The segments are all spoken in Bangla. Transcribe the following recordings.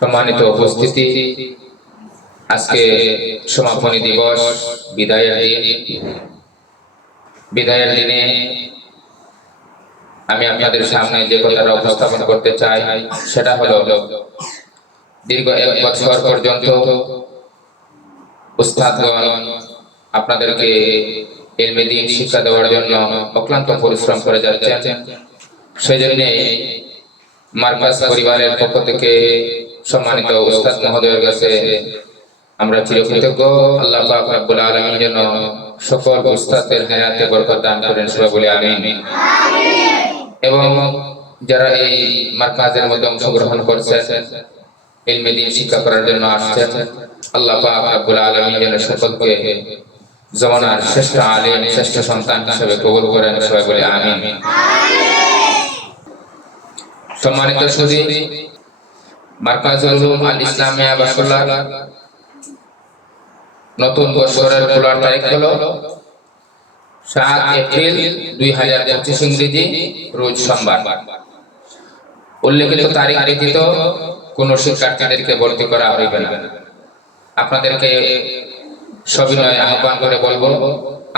সম্মানিত উপস্থিতি, আজকে সমাপনী দিবস, বিদায়ের দিনে আমি আপনাদের সামনে যে কথাটা উপস্থাপন করতে চাই সেটা হলো, দীর্ঘ 1 বছর পর্যন্ত উস্তাদগণ আপনাদেরকে ইলমে দ্বীন শিক্ষা দেওয়ার জন্য অক্লান্ত পরিশ্রম করে যাচ্ছেন। সেজন্য মার্কাজ পরিবারের পক্ষ থেকে সম্মানিত উস্তাদ মহোদয়ের কাছে আমরা চিরকৃতজ্ঞ। আল্লাহ পাক রব্বুল আলামিন যেন সকল উস্তাদের হায়াতে বরকত দান করেন, সবাই বলি আমিন। এবং যারা এই মার্কাজের মধ্যে অংশগ্রহণ করছেন, ইলমে দ্বীন শিক্ষা করার জন্য আসছেন, আল্লাহ পাক রব্বুল আলামিন যেন সকলকে জমানার শ্রেষ্ঠ আলেম, শ্রেষ্ঠ সন্তান হিসেবে কবুল করেন, সবাই বলি আমিন। সম্মানিত সুধী, মার্কাজুল উলুম আল ইসলামিয়া বাসুল্লাহ নতুন বছরের খোলার তারিখ হলো 7 এপ্রিল 2025 ইংরেজি, রোজ সোমবার। উল্লেখিত তারিখ ব্যতীত কোন শিক্ষার্থীদেরকে ভর্তি করা হইবে না। আপনাদেরকে সবিনয় আহ্বান করে বলবো,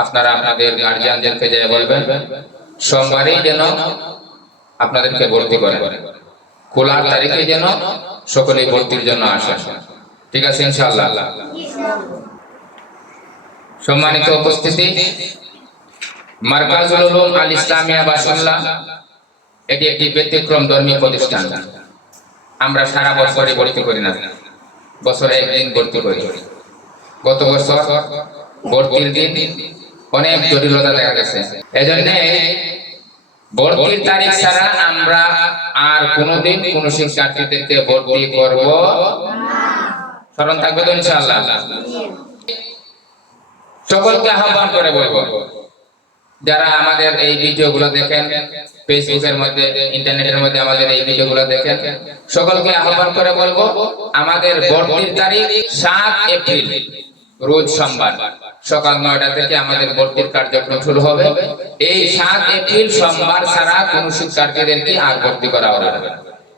আপনারা আপনাদের গার্জিয়ানদেরকে যে বলবেন সোমবারেই যেন আপনাদেরকে ভর্তি করেন, খোলার তারিখে যেন সকলেই ভর্তির জন্য আসেন। ঠিক আছে ইনশাআল্লাহ। সম্মানিত উপস্থিতি, মার্কাজুল উলুম আল ইসলামিয়া বাসুল্লাহ এটি একটি ব্যতিক্রমধর্মী প্রতিষ্ঠান। আমরা সারা বছরই ভর্তি করি না, বছরে একদিন ভর্তি করি। গত বছর ভর্তির দিন অনেক জটিলতা দেখা গেছে, এজন্য ভর্তির তারিখ ছাড়া আমরা আর কোনোদিন কোন শিক্ষার্থীদেরকে ভর্তি করব না। স্মরণ থাকবে তো ইনশাআল্লাহ। সকলকে আহ্বান করে বলবো, যারা আমাদের এই ভিডিওগুলো দেখেন, ফেসবুকের মধ্যে, ইন্টারনেটের মধ্যে আমাদের এই ভিডিওগুলো দেখেন, সকলকে আহ্বান করে বলবো, আমাদের ভর্তির তারিখ 7 এপ্রিল রোজ সোমবার সকাল 9টা থেকে আমাদের ভর্তির কার্যক্রম শুরু হবে। এই 7 এপ্রিল সোমবার ছাড়া কোন শিক্ষার্থীদেরকে আর ভর্তি করা হবে না।